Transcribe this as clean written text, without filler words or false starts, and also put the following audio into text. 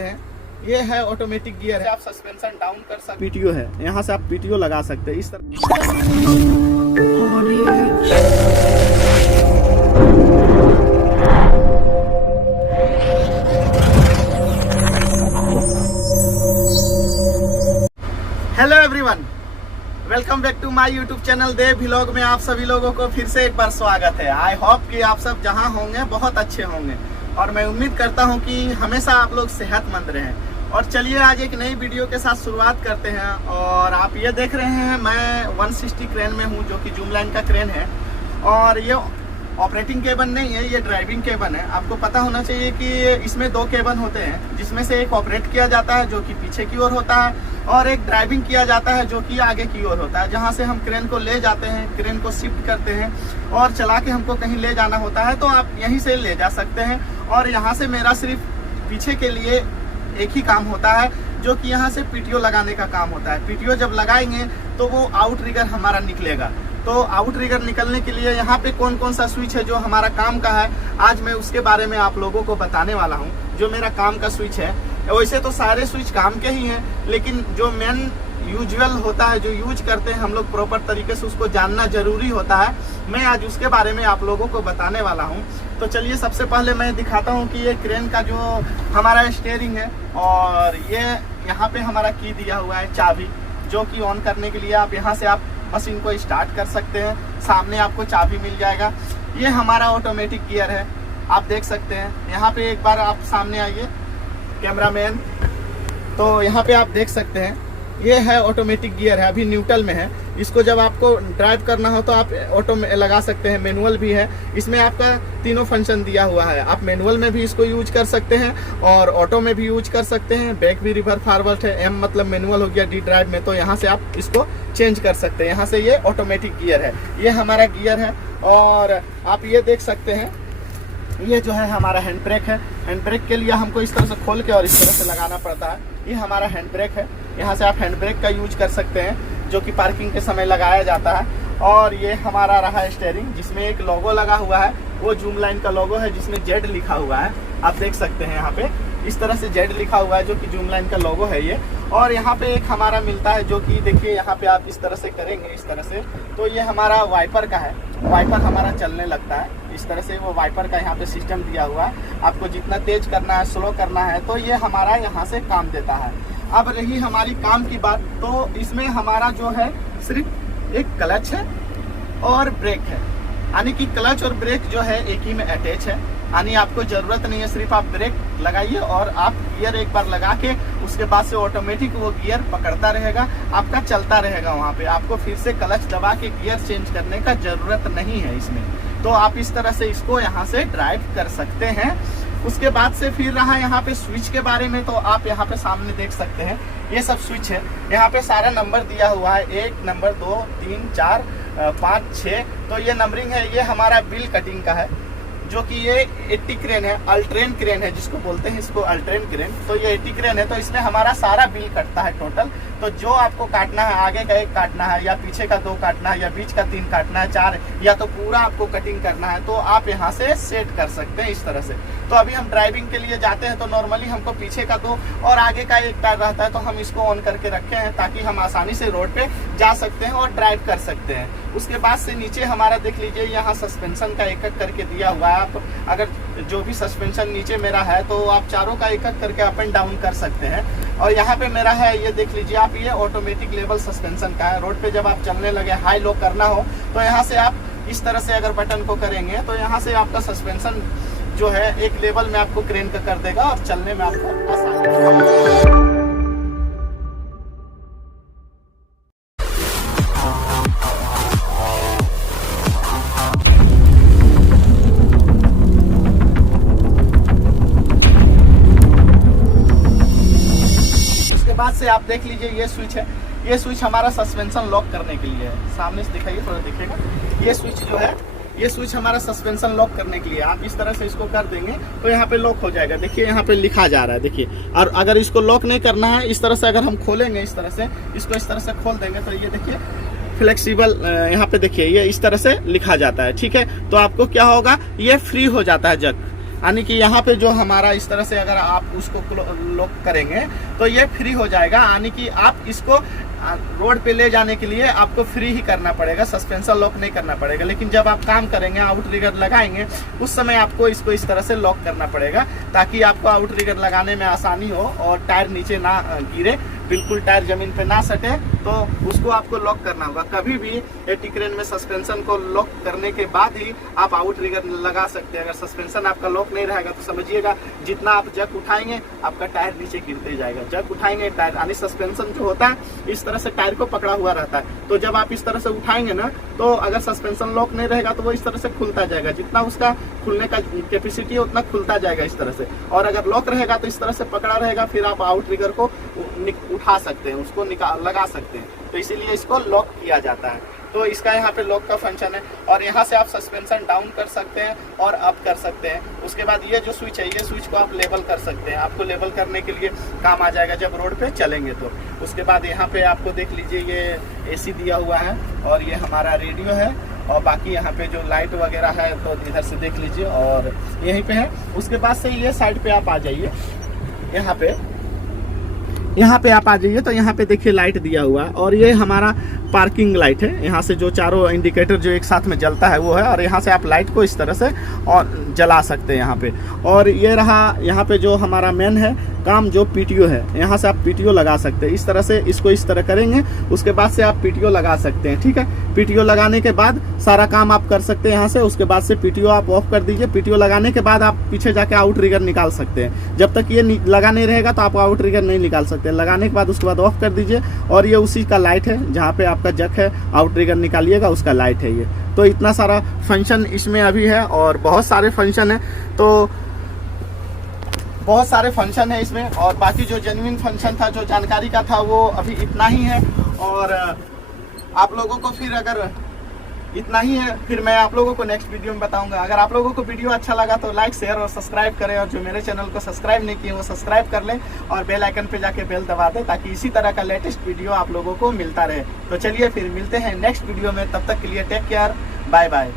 सकते हैं, ये है ऑटोमेटिक गियर है। आप सस्पेंशन डाउन कर सकते, पीटीओ है, यहाँ से आप पीटीओ लगा सकते हैं इस तरह। Hello everyone, welcome back to my YouTube channel Dev vlog में आप सभी लोगों को फिर से एक बार स्वागत है। आई होप कि आप सब जहां होंगे बहुत अच्छे होंगे और मैं उम्मीद करता हूं कि हमेशा आप लोग सेहतमंद रहें। और चलिए आज एक नई वीडियो के साथ शुरुआत करते हैं। और आप ये देख रहे हैं मैं 160 क्रेन में हूं, जो कि जूम लाइन का क्रेन है। और ये ऑपरेटिंग केबन नहीं है, ये ड्राइविंग केबन है। आपको पता होना चाहिए कि इसमें दो केबन होते हैं, जिसमें से एक ऑपरेट किया जाता है जो कि पीछे की ओर होता है, और एक ड्राइविंग किया जाता है जो कि आगे की ओर होता है, जहां से हम क्रेन को ले जाते हैं, क्रेन को शिफ्ट करते हैं और चला के हमको कहीं ले जाना होता है तो आप यहीं से ले जा सकते हैं। और यहाँ से मेरा सिर्फ पीछे के लिए एक ही काम होता है, जो कि यहाँ से पीटीओ लगाने का काम होता है। पीटीओ जब लगाएंगे तो वो आउट रिगर हमारा निकलेगा। तो आउट रिगर निकलने के लिए यहाँ पे कौन कौन सा स्विच है जो हमारा काम का है, आज मैं उसके बारे में आप लोगों को बताने वाला हूँ। जो मेरा काम का स्विच है, वैसे तो सारे स्विच काम के ही हैं, लेकिन जो मेन यूजुअल होता है, जो यूज करते हैं हम लोग प्रॉपर तरीके से, उसको जानना जरूरी होता है। मैं आज उसके बारे में आप लोगों को बताने वाला हूँ। तो चलिए सबसे पहले मैं दिखाता हूँ कि ये क्रेन का जो हमारा स्टीयरिंग है, और ये यहाँ पे हमारा की दिया हुआ है चाबी, जो कि ऑन करने के लिए आप यहाँ से आप मशीन को स्टार्ट कर सकते हैं। सामने आपको चाबी मिल जाएगा। ये हमारा ऑटोमेटिक गियर है, आप देख सकते हैं। यहाँ पे एक बार आप सामने आइए कैमरामैन, तो यहाँ पे आप देख सकते हैं ये है ऑटोमेटिक गियर है, अभी न्यूट्रल में है। इसको जब आपको ड्राइव करना हो तो आप ऑटो में लगा सकते हैं। मैनुअल भी है, इसमें आपका तीनों फंक्शन दिया हुआ है। आप मैनुअल में भी इसको यूज कर सकते हैं और ऑटो में भी यूज कर सकते हैं। बैक भी रिवर फॉरवर्ड है, एम मतलब मैनुअल हो गया, डी ड्राइव में, तो यहाँ से आप इसको चेंज कर सकते हैं। यहाँ से ये ऑटोमेटिक गियर है, ये हमारा गियर है। और आप ये देख सकते हैं, ये जो है हमारा हैंड ब्रेक है। हैंड ब्रेक के लिए हमको इस तरह से खोल के और इस तरह से लगाना पड़ता है। ये हमारा हैंड ब्रेक है, यहाँ से आप हैंड ब्रेक का यूज कर सकते हैं, जो कि पार्किंग के समय लगाया जाता है। और ये हमारा रहा स्टीयरिंग, जिसमें एक लोगो लगा हुआ है, वो जूम लाइन का लोगो है, जिसमें जेड लिखा हुआ है। आप देख सकते हैं यहाँ पे इस तरह से जेड लिखा हुआ है, जो कि जूम लाइन का लोगो है ये। और यहाँ पे एक हमारा मिलता है, जो कि देखिए यहाँ पे आप इस तरह से करेंगे, इस तरह से, तो ये हमारा वाइपर का है। वाइपर हमारा चलने लगता है इस तरह से, वो वाइपर का यहाँ पे सिस्टम दिया हुआ है। आपको जितना तेज करना है, स्लो करना है, तो ये हमारा यहाँ से काम देता है। अब रही हमारी काम की बात, तो इसमें हमारा जो है सिर्फ एक क्लच है और ब्रेक है, यानी कि क्लच और ब्रेक जो है एक ही में अटैच है। यानी आपको जरूरत नहीं है, सिर्फ आप ब्रेक लगाइए और आप गियर एक बार लगा के उसके बाद से ऑटोमेटिक वो गियर पकड़ता रहेगा, आपका चलता रहेगा। वहाँ पे आपको फिर से क्लच दबा के गियर चेंज करने का जरूरत नहीं है इसमें। तो आप इस तरह से इसको यहाँ से ड्राइव कर सकते हैं। उसके बाद से फिर रहा यहाँ पे स्विच के बारे में, तो आप यहाँ पे सामने देख सकते हैं ये सब स्विच है। यहाँ पे सारा नंबर दिया हुआ है, 1 नंबर 2 3 4 5 6, तो ये नंबरिंग है। ये हमारा बिल कटिंग का है, जो कि ये 80 क्रेन है, अल्ट्रेन क्रेन है जिसको बोलते हैं, इसको अल्ट्रेन क्रेन। तो ये 80 क्रेन है, तो इसमें हमारा सारा बिल कटता है टोटल। तो जो आपको काटना है, आगे का 1 काटना है, या पीछे का 2 काटना है, या बीच का 3 काटना है, 4, या तो पूरा आपको कटिंग करना है, तो आप यहाँ से सेट कर सकते हैं इस तरह से। तो अभी हम ड्राइविंग के लिए जाते हैं, तो नॉर्मली हमको पीछे का 2 और आगे का 1 टायर रहता है, तो हम इसको ऑन करके रखे हैं ताकि हम आसानी से रोड पे जा सकते हैं और ड्राइव कर सकते हैं। उसके बाद से नीचे हमारा देख लीजिए, यहाँ सस्पेंशन का एक करके दिया हुआ है। आप अगर जो भी सस्पेंशन नीचे मेरा है, तो आप चारों का एक करके अप एंड डाउन कर सकते हैं। और यहाँ पे मेरा है, ये देख लीजिए आप, ये ऑटोमेटिक लेवल सस्पेंशन का है। रोड पे जब आप चलने लगे, हाई लो करना हो, तो यहाँ से आप इस तरह से अगर बटन को करेंगे, तो यहाँ से आपका सस्पेंशन जो है एक लेवल में आपको क्रेन का कर देगा और चलने में आपको आसानी होगा। बाद से आप देख लीजिए ये स्विच है, ये स्विच हमारा सस्पेंशन लॉक करने के लिए है। सामने से दिखाइए, थोड़ा दिखेगा। ये स्विच जो है, ये स्विच हमारा सस्पेंशन लॉक करने के लिए। आप इस तरह से इसको कर देंगे तो यहाँ पे लॉक हो जाएगा। देखिए यहाँ पे लिखा जा रहा है, देखिए। और अगर इसको लॉक नहीं करना है, इस तरह से अगर हम खोलेंगे, इस तरह से इसको इस तरह से खोल देंगे, तो ये देखिए फ्लेक्सिबल, यहाँ पे देखिए ये इस तरह से लिखा जाता है, ठीक है। तो आपको क्या होगा, ये फ्री हो जाता है जग। यानी कि यहाँ पे जो हमारा इस तरह से अगर आप उसको लॉक करेंगे तो ये फ्री हो जाएगा, यानी कि आप इसको रोड पे ले जाने के लिए आपको फ्री ही करना पड़ेगा, सस्पेंशन लॉक नहीं करना पड़ेगा। लेकिन जब आप काम करेंगे, आउटरिगर लगाएंगे, उस समय आपको इसको इस तरह से लॉक करना पड़ेगा ताकि आपको आउटरिगर लगाने में आसानी हो और टायर नीचे ना गिरे, बिल्कुल टायर जमीन पे ना सटे, तो उसको आपको लॉक करना होगा। कभी भी एटी क्रेन में सस्पेंशन को लॉक करने के बाद ही आप आउटरिगर लगा सकते हैं। अगर सस्पेंशन आपका लॉक नहीं रहेगा तो समझिएगा जितना आप जक उठाएंगे आपका टायर नीचे गिरते जाएगा। जक उठाएंगे टायर, यानी सस्पेंशन जो होता है इस तरह से टायर को पकड़ा हुआ रहता है, तो जब आप इस तरह से उठाएंगे ना, तो अगर सस्पेंशन लॉक नहीं रहेगा तो वो इस तरह से खुलता जाएगा, जितना उसका खुलने का कैपेसिटी है उतना खुलता जाएगा इस तरह से। और अगर लॉक रहेगा तो इस तरह से पकड़ा रहेगा, फिर आप आउटरिगर को उठा सकते हैं, उसको लगा सकते हैं, तो इसीलिए इसको लॉक किया जाता है। तो इसका यहाँ पे लॉक का फंक्शन है और यहाँ से आप सस्पेंशन डाउन कर सकते हैं और अप कर सकते हैं। उसके बाद ये जो स्विच है, ये स्विच को आप लेवल कर सकते हैं, आपको लेवल करने के लिए काम आ जाएगा जब रोड पे चलेंगे तो। उसके बाद यहाँ पे आपको देख लीजिए ये AC दिया हुआ है और ये हमारा रेडियो है, और बाकी यहाँ पे जो लाइट वगैरह है तो इधर से देख लीजिए और यहीं पे है। उसके बाद से ये साइड पे आप आ जाइए, यहाँ पे आप आ जाइए तो यहाँ पे देखिए लाइट दिया हुआ है और ये हमारा पार्किंग लाइट है। यहाँ से जो चारों इंडिकेटर जो एक साथ में जलता है वो है, और यहाँ से आप लाइट को इस तरह से और जला सकते हैं यहाँ पे। और ये रहा यहाँ पे जो हमारा मेन है काम, जो PTO है, यहाँ से आप PTO लगा सकते हैं। इस तरह से इसको इस तरह करेंगे, उसके बाद से आप PTO लगा सकते हैं, ठीक है। PTO लगाने के बाद सारा काम आप कर सकते हैं यहाँ से। उसके बाद से PTO आप ऑफ कर दीजिए। PTO लगाने के बाद आप पीछे जाके आउटरिगर निकाल सकते हैं। जब तक ये लगा नहीं रहेगा तो आप आउटरिगर नहीं निकाल सकते। लगाने के बाद उसके बाद ऑफ कर दीजिए, और ये उसी का लाइट है जहाँ पे आपका जक है, आउटरिगर निकालिएगा उसका लाइट है ये। तो इतना सारा फंक्शन इसमें अभी है और बहुत सारे फंक्शन है, तो बहुत सारे फंक्शन है इसमें। और बाकी जो जेन्युइन फंक्शन था, जो जानकारी का था, वो अभी इतना ही है। और आप लोगों को फिर अगर इतना ही है, फिर मैं आप लोगों को नेक्स्ट वीडियो में बताऊंगा। अगर आप लोगों को वीडियो अच्छा लगा तो लाइक, शेयर और सब्सक्राइब करें, और जो मेरे चैनल को सब्सक्राइब नहीं किए वो सब्सक्राइब कर लें और बेल आइकन पे जाके बेल दबा दें, ताकि इसी तरह का लेटेस्ट वीडियो आप लोगों को मिलता रहे। तो चलिए फिर मिलते हैं नेक्स्ट वीडियो में, तब तक के लिए टेक केयर, बाय बाय।